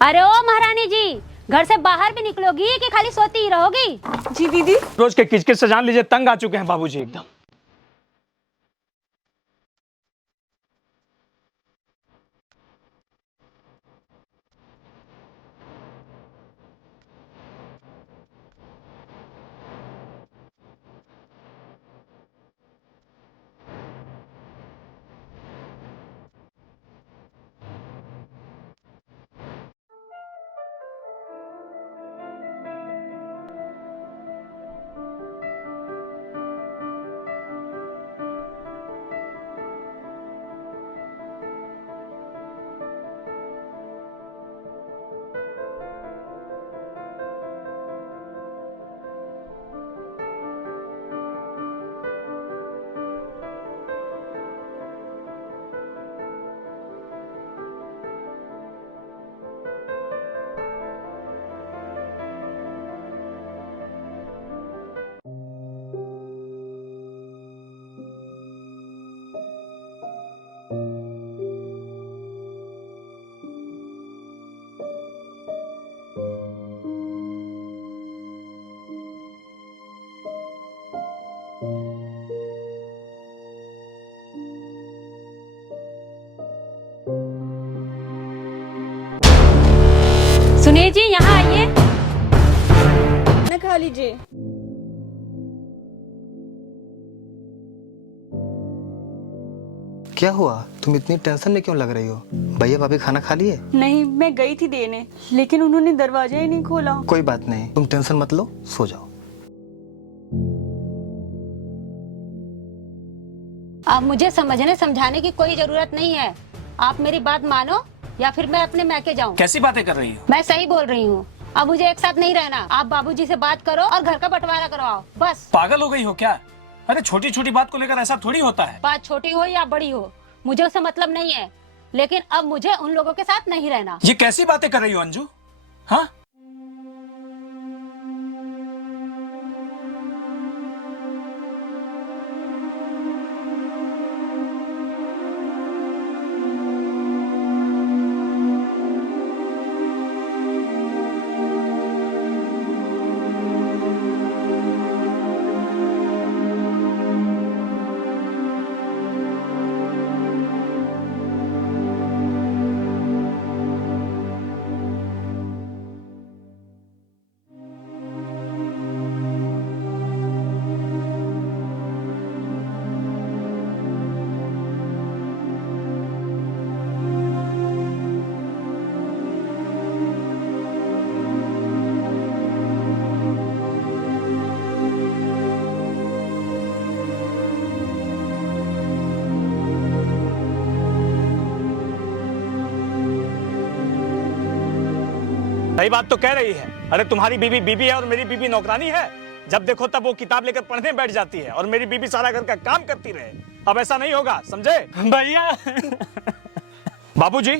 अरे ओ महारानी जी, घर से बाहर भी निकलोगी कि खाली सोती ही रहोगी? जी दीदी। रोज के किचकिच से जान लीजिए तंग आ चुके हैं बाबूजी एकदम। सुनिए जी, यहाँ आइए। खाना खा लीजिए। क्या हुआ? तुम इतनी टेंशन में क्यों लग रही हो? भैया भाभी खाना खा लिए? नहीं, मैं गई थी देने, लेकिन उन्होंने दरवाजा ही नहीं खोला। कोई बात नहीं, तुम टेंशन मत लो, सो जाओ। अब मुझे समझने समझाने की कोई जरूरत नहीं है। आप मेरी बात मानो या फिर मैं अपने मैके जाऊँ। कैसी बातें कर रही हो? मैं सही बोल रही हूँ। अब मुझे एक साथ नहीं रहना। आप बाबूजी से बात करो और घर का बंटवारा करवाओ, बस। पागल हो गई हो क्या? अरे छोटी छोटी बात को लेकर ऐसा थोड़ी होता है। बात छोटी हो या बड़ी हो, मुझे उससे मतलब नहीं है, लेकिन अब मुझे उन लोगों के साथ नहीं रहना। ये कैसी बातें कर रही हो अंजू? हाँ, सही बात तो कह रही है। अरे तुम्हारी बीबी बीबी है और मेरी बीबी नौकरानी है। जब देखो तब वो किताब लेकर पढ़ने बैठ जाती है और मेरी बीबी सारा घर का काम करती रहे। अब ऐसा नहीं होगा, समझे? भैया बाबूजी,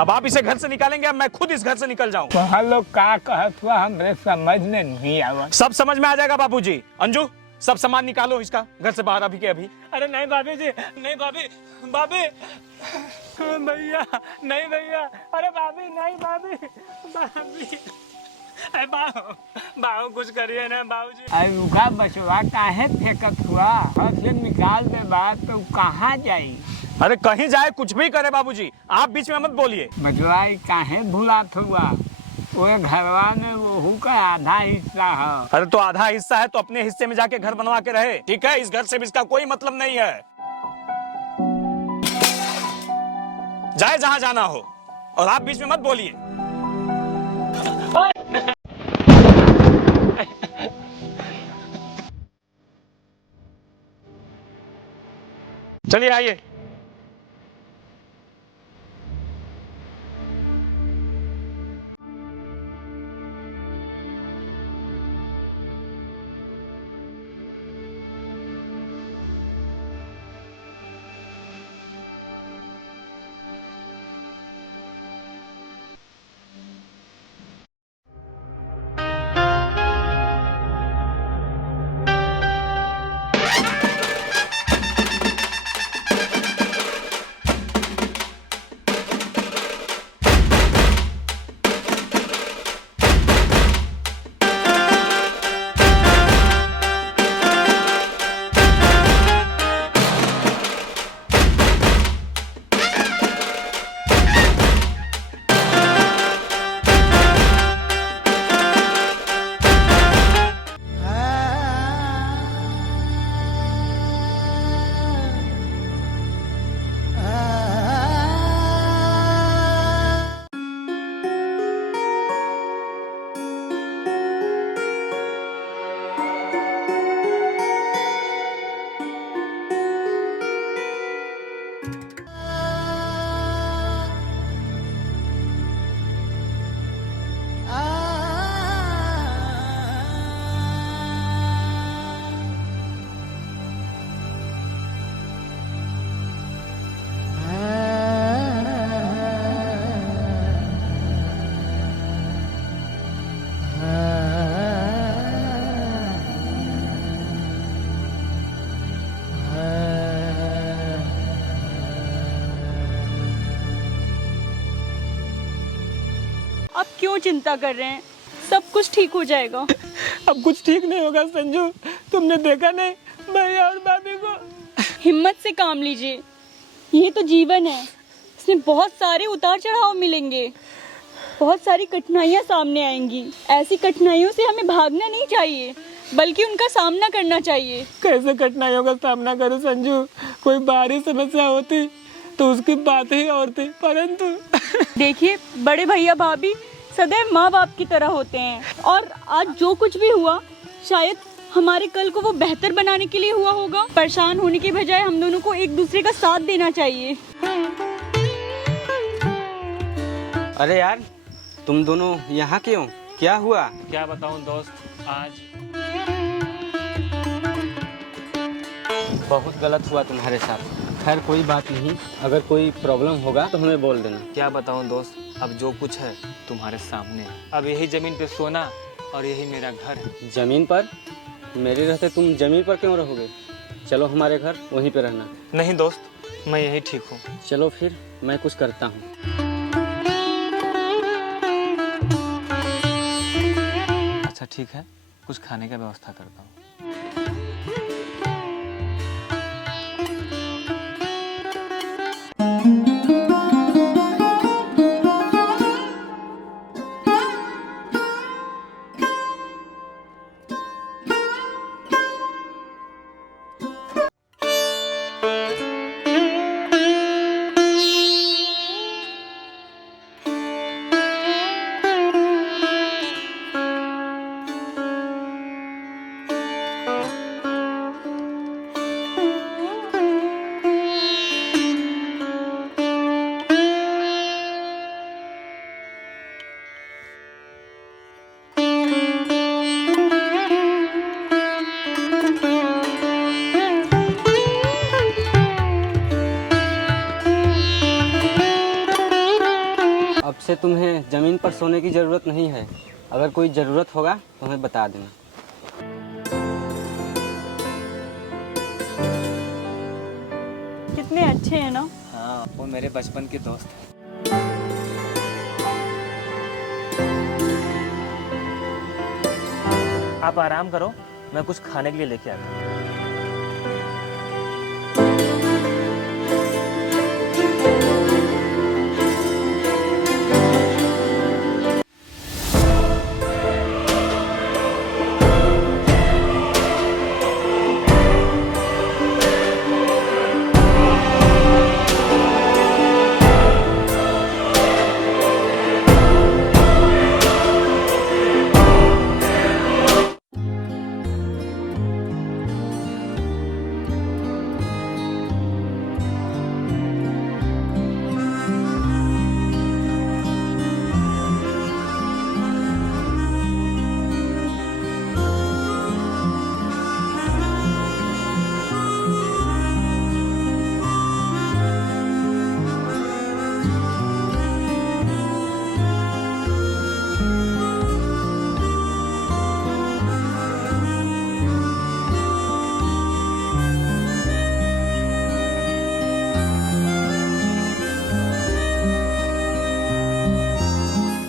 अब आप इसे घर से निकालेंगे, अब मैं खुद इस घर से निकल जाऊं। हेलो, का कहत हुआ हमरे समझ में नहीं आवा। सब समझ में आ जाएगा बाबूजी। अंजू, सब सामान निकालो इसका घर से बाहर अभी के अभी। अरे नहीं भाभी जी, नहीं भाभी, भाभी, भैया, नहीं भैया, अरे भाभी, नहीं भाभी, भाभी, अरे बाबू कुछ करिए ना बाबूजी। अरे उका बचवा काहे फेंकत हुआ? घर से निकाल दे बात तो कहाँ जाई? अरे कहीं जाए, कुछ भी करे बाबूजी, आप बीच में मत बोलिए। बचवा काहे भुलात हुआ? वो घरवा में वहू का आधा हिस्सा है। अरे तो आधा हिस्सा है तो अपने हिस्से में जाके घर बनवा के रहे, ठीक है? इस घर से भी इसका कोई मतलब नहीं है। जाए जहां जाना हो, और आप बीच में मत बोलिए। चलिए आइए। क्यों चिंता कर रहे हैं? सब कुछ ठीक हो जाएगा। अब कुछ ठीक नहीं होगा संजू, तुमने देखा नहीं भैया और भाभी को। हिम्मत से काम लीजिए, ये तो जीवन है, इसमें बहुत सारे उतार चढ़ाव मिलेंगे, बहुत सारी कठिनाइयाँ सामने आएंगी। ऐसी कठिनाइयों से हमें भागना नहीं चाहिए, बल्कि उनका सामना करना चाहिए। कैसे कठिनाइयों का सामना करूं संजू? कोई बाहरी समस्या होती तो उसकी बात ही और थी, परंतु देखिए, बड़े भैया भाभी सदैव माँ बाप की तरह होते हैं, और आज जो कुछ भी हुआ शायद हमारे कल को वो बेहतर बनाने के लिए हुआ होगा। परेशान होने के बजाय हम दोनों को एक दूसरे का साथ देना चाहिए। अरे यार, तुम दोनों यहाँ क्यों? क्या हुआ? क्या बताऊं दोस्त, आज बहुत गलत हुआ तुम्हारे साथ। खैर कोई बात नहीं, अगर कोई प्रॉब्लम होगा तो हमें बोल देना। क्या बताऊं दोस्त, अब जो कुछ है तुम्हारे सामने है। अब यही जमीन पे सोना और यही मेरा घर है। जमीन पर? मेरे रहते तुम जमीन पर क्यों रहोगे? चलो हमारे घर, वहीं पे रहना। नहीं दोस्त, मैं यही ठीक हूँ। चलो फिर मैं कुछ करता हूँ। अच्छा ठीक है, कुछ खाने का व्यवस्था करता हूँ। अब से तुम्हें जमीन पर सोने की ज़रूरत नहीं है। अगर कोई ज़रूरत होगा तो हमें बता देना। कितने अच्छे हैं ना? हाँ, वो मेरे बचपन के दोस्त हैं। आप आराम करो, मैं कुछ खाने के लिए लेके आता हूँ।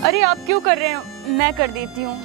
अरे आप क्यों कर रहे हो? मैं कर देती हूँ।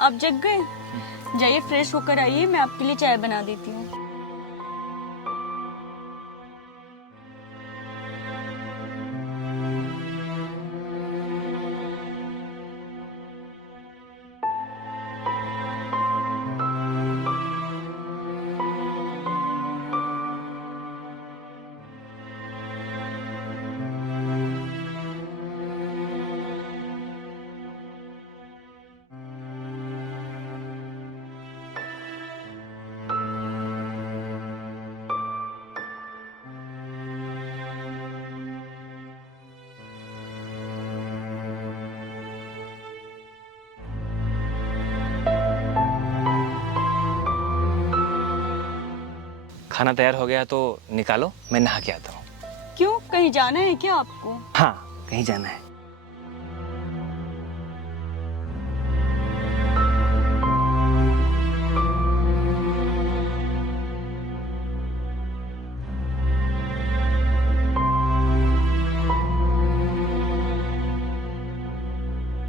आप जग गए? जाइए फ्रेश होकर आइए, मैं आपके लिए चाय बना देती हूँ। खाना तैयार हो गया तो निकालो, मैं नहा के आता हूँ। क्यों, कहीं जाना है क्या आपको? हाँ, कहीं जाना है।